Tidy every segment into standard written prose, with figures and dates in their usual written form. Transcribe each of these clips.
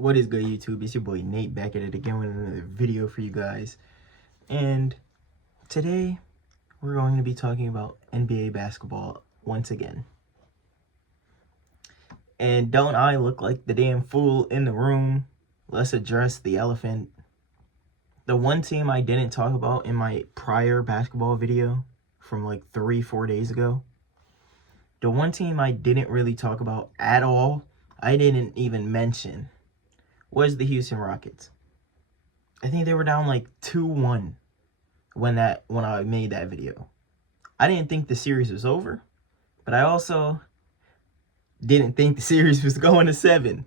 What is good, YouTube? It's your boy Nate back at it again with another video for you guys. And today we're going to be talking about NBA basketball once again. And don't I look like the damn fool in the room? Let's address the elephant. The one team I didn't talk about in my prior basketball video from like 3-4 days ago. The one team I didn't really talk about at all, I didn't even mention, was the Houston Rockets. I think they were down like 2-1 when I made that video. I didn't think the series was over, but I also didn't think the series was going to 7.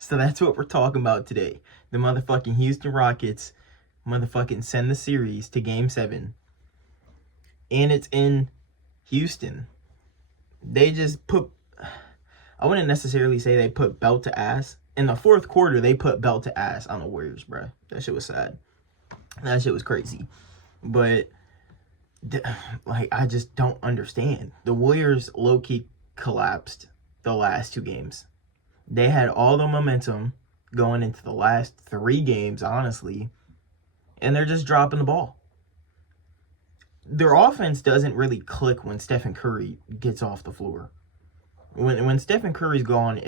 So that's what we're talking about today. The motherfucking Houston Rockets motherfucking send the series to Game 7. And it's in Houston. They just put, I wouldn't necessarily say they put belt to ass. In the fourth quarter, they put belt to ass on the Warriors, bro. That shit was sad. That shit was crazy. But, like, I just don't understand. The Warriors low-key collapsed the last 2 games. They had all the momentum going into the last 3 games, honestly. And they're just dropping the ball. Their offense doesn't really click when Stephen Curry gets off the floor. When Stephen Curry's gone,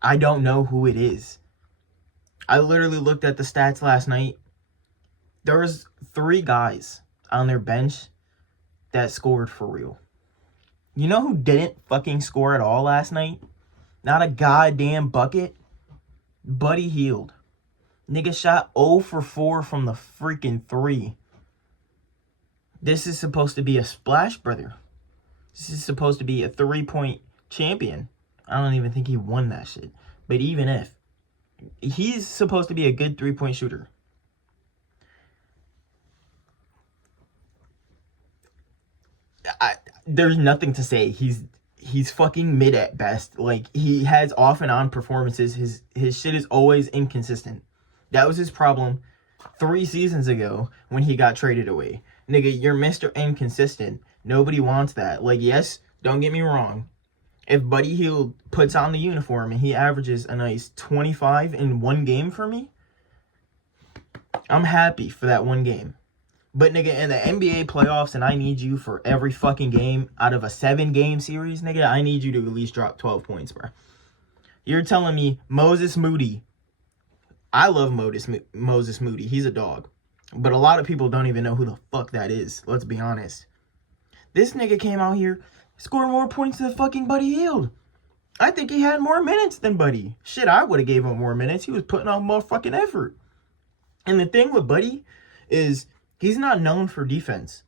I don't know who it is. I literally looked at the stats last night. There was 3 guys on their bench that scored for real. You know who didn't fucking score at all last night? Not a goddamn bucket. Buddy Hield. Nigga shot 0 for 4 from the freaking 3. This is supposed to be a splash brother. This is supposed to be a 3-point champion. I don't even think he won that shit. But even if, he's supposed to be a good 3-point shooter. There's nothing to say. He's fucking mid at best. Like, he has off and on performances. His shit is always inconsistent. That was his problem 3 seasons ago when he got traded away. Nigga, you're Mr. Inconsistent. Nobody wants that. Like, yes, don't get me wrong. If Buddy Hield puts on the uniform and he averages a nice 25 in 1 game for me, I'm happy for that 1 game. But, nigga, in the NBA playoffs, and I need you for every fucking game out of a 7-game series, nigga, I need you to at least drop 12 points, bro. You're telling me Moses Moody. I love Moses Moody. He's a dog. But a lot of people don't even know who the fuck that is. Let's be honest. This nigga came out here, scored more points than fucking Buddy Hield. I think he had more minutes than Buddy. Shit, I would have gave him more minutes. He was putting on more fucking effort. And the thing with Buddy is he's not known for defense.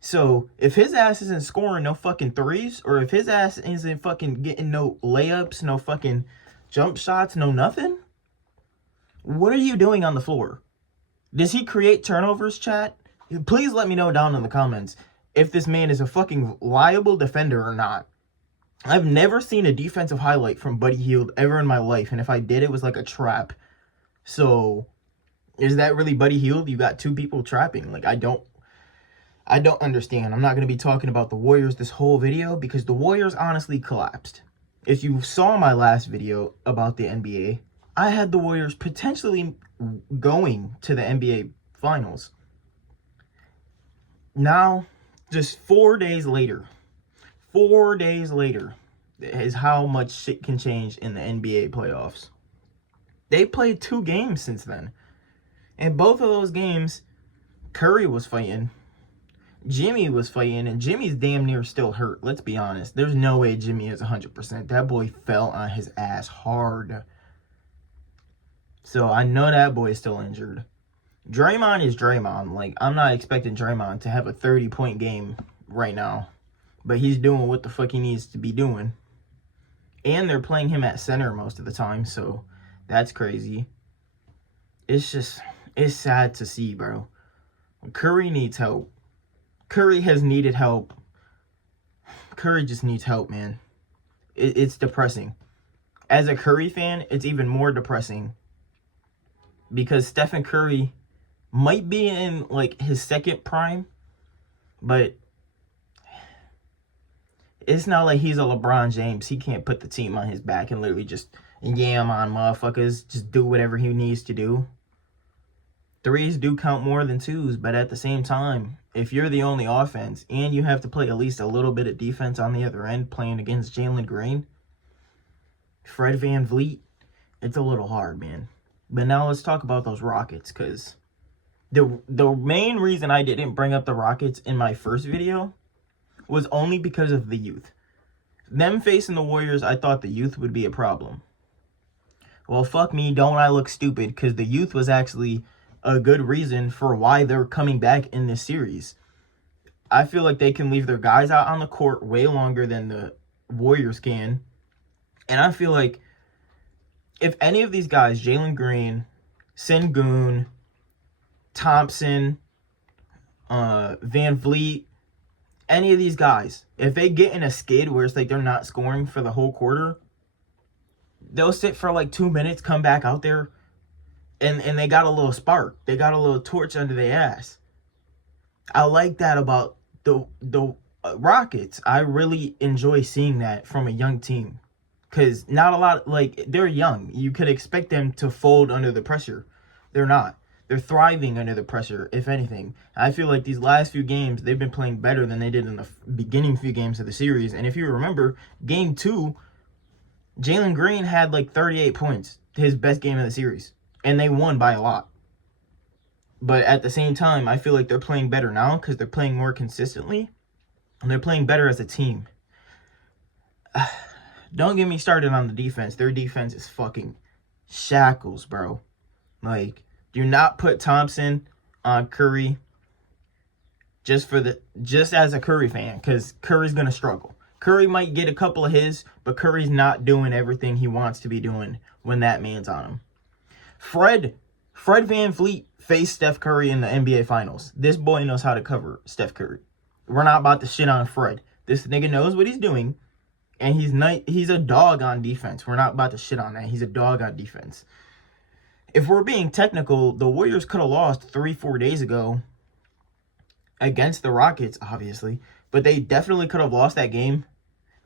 So if his ass isn't scoring no fucking threes, or if his ass isn't fucking getting no layups, no fucking jump shots, no nothing, what are you doing on the floor? Does he create turnovers, chat? Please let me know down in the comments if this man is a fucking liable defender or not. I've never seen a defensive highlight from Buddy Hield ever in my life, and if I did, it was like a trap. So, is that really Buddy Hield? You got 2 people trapping. Like, I don't understand. I'm not going to be talking about the Warriors this whole video because the Warriors honestly collapsed. If you saw my last video about the NBA, I had the Warriors potentially going to the NBA Finals. Now, just 4 days later is how much shit can change in the NBA playoffs. They played 2 games since then. And both of those games, Curry was fighting. Jimmy was fighting, and Jimmy's damn near still hurt. Let's be honest. There's no way Jimmy is 100%. That boy fell on his ass hard. So I know that boy is still injured. Draymond is Draymond. Like, I'm not expecting Draymond to have a 30-point game right now. But he's doing what the fuck he needs to be doing. And they're playing him at center most of the time. So that's crazy. It's sad to see, bro. Curry needs help. Curry has needed help. Curry just needs help, man. It's depressing. As a Curry fan, it's even more depressing. Because Stephen Curry might be in, like, his second prime. But It's not like he's a LeBron James. He can't put the team on his back and literally just yam on motherfuckers. Just do whatever he needs to do. Threes do count more than twos, but at the same time, if you're the only offense and you have to play at least a little bit of defense on the other end playing against Jalen Green, Fred VanVleet, it's a little hard, man. But now let's talk about those Rockets, because the main reason I didn't bring up the Rockets in my first video was only because of the youth. Them facing the Warriors, I thought the youth would be a problem. Well, fuck me, don't I look stupid, because the youth was actually a good reason for why they're coming back in this series. I feel like they can leave their guys out on the court way longer than the Warriors can. And I feel like if any of these guys, Jalen Green, Sengun, Thompson, VanVleet, any of these guys, if they get in a skid where it's like they're not scoring for the whole quarter, they'll sit for like 2 minutes, come back out there, and they got a little spark. They got a little torch under their ass. I like that about the Rockets. I really enjoy seeing that from a young team. Because not a lot, like, they're young. You could expect them to fold under the pressure. They're not. They're thriving under the pressure, if anything. I feel like these last few games, they've been playing better than they did in the beginning few games of the series. And if you remember, game 2, Jalen Green had like 38 points, his best game of the series. And they won by a lot. But at the same time, I feel like they're playing better now because they're playing more consistently. And they're playing better as a team. Don't get me started on the defense. Their defense is fucking shackles, bro. Like, do not put Thompson on Curry just as a Curry fan, because Curry's going to struggle. Curry might get a couple of his, but Curry's not doing everything he wants to be doing when that man's on him. Fred VanVleet faced Steph Curry in the NBA Finals. This boy knows how to cover Steph Curry. We're not about to shit on Fred. This nigga knows what he's doing, and he's a dog on defense. We're not about to shit on that. He's a dog on defense. If we're being technical, the Warriors could have lost 3-4 days ago against the Rockets, obviously, but they definitely could have lost that game.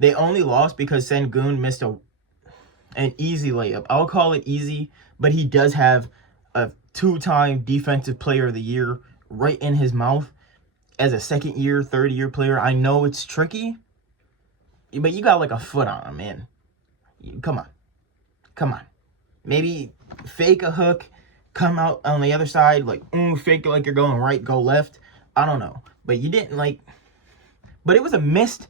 They only lost because Sengun missed an easy layup. I'll call it easy, but he does have a 2-time Defensive Player of the Year right in his mouth as a second-year, third-year player. I know it's tricky, but you got like a foot on him, man. Come on. Maybe fake a hook, come out on the other side, like, fake it like you're going right, go left. I don't know. But you didn't, like... But it was a missed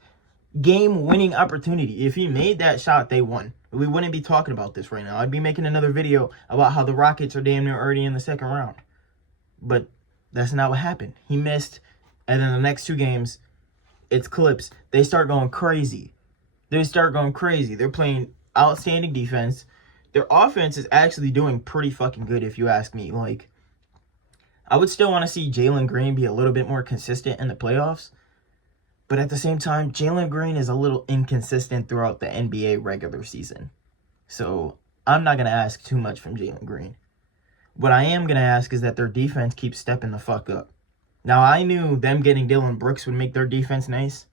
game-winning opportunity. If he made that shot, they won. We wouldn't be talking about this right now. I'd be making another video about how the Rockets are damn near already in the second round. But that's not what happened. He missed, and then the next 2 games, it's Clips. They start going crazy. They're playing outstanding defense. Their offense is actually doing pretty fucking good, if you ask me. Like, I would still want to see Jalen Green be a little bit more consistent in the playoffs. But at the same time, Jalen Green is a little inconsistent throughout the NBA regular season. So I'm not going to ask too much from Jalen Green. What I am going to ask is that their defense keeps stepping the fuck up. Now, I knew them getting Dylan Brooks would make their defense nice.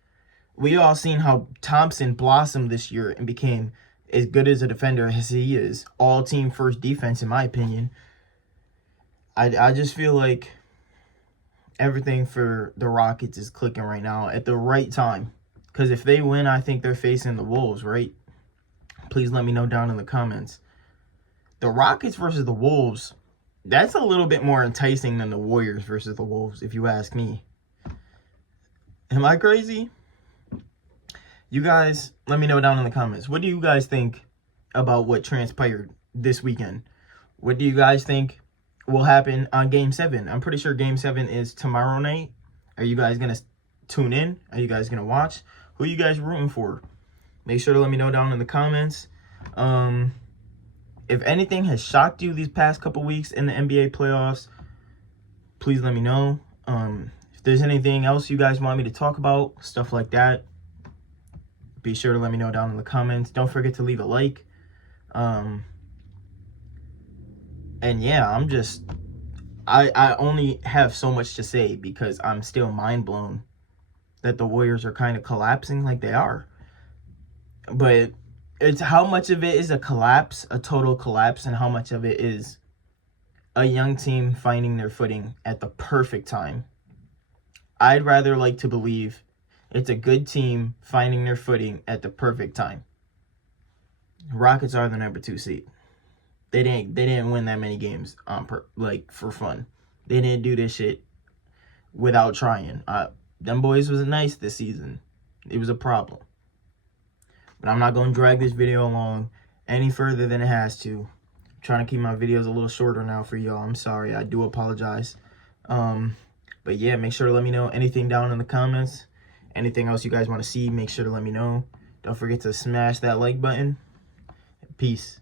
We all seen how Thompson blossomed this year and became as good as a defender as he is. All-team first defense, in my opinion. I just feel like everything for the Rockets is clicking right now at the right time. Because if they win, I think they're facing the Wolves, right? Please let me know down in the comments. The Rockets versus the Wolves, that's a little bit more enticing than the Warriors versus the Wolves, if you ask me. Am I crazy? You guys, let me know down in the comments. What do you guys think about what transpired this weekend? What do you guys think will happen on Game 7? I'm pretty sure Game 7 is tomorrow night. Are you guys going to tune in? Are you guys going to watch? Who are you guys rooting for? Make sure to let me know down in the comments. If anything has shocked you these past couple weeks in the NBA playoffs, please let me know. If there's anything else you guys want me to talk about, stuff like that, be sure to let me know down in the comments. Don't forget to leave a like. And yeah, I only have so much to say because I'm still mind blown that the Warriors are kind of collapsing like they are. But it's how much of it is a collapse, a total collapse, and how much of it is a young team finding their footing at the perfect time. I'd rather like to believe it's a good team finding their footing at the perfect time. Rockets are the number 2 seed. They didn't win that many games for fun. They didn't do this shit without trying. Them boys was nice this season. It was a problem. But I'm not going to drag this video along any further than it has to. I'm trying to keep my videos a little shorter now for y'all. I'm sorry. I do apologize. But yeah, make sure to let me know anything down in the comments. Anything else you guys want to see, make sure to let me know. Don't forget to smash that like button. Peace.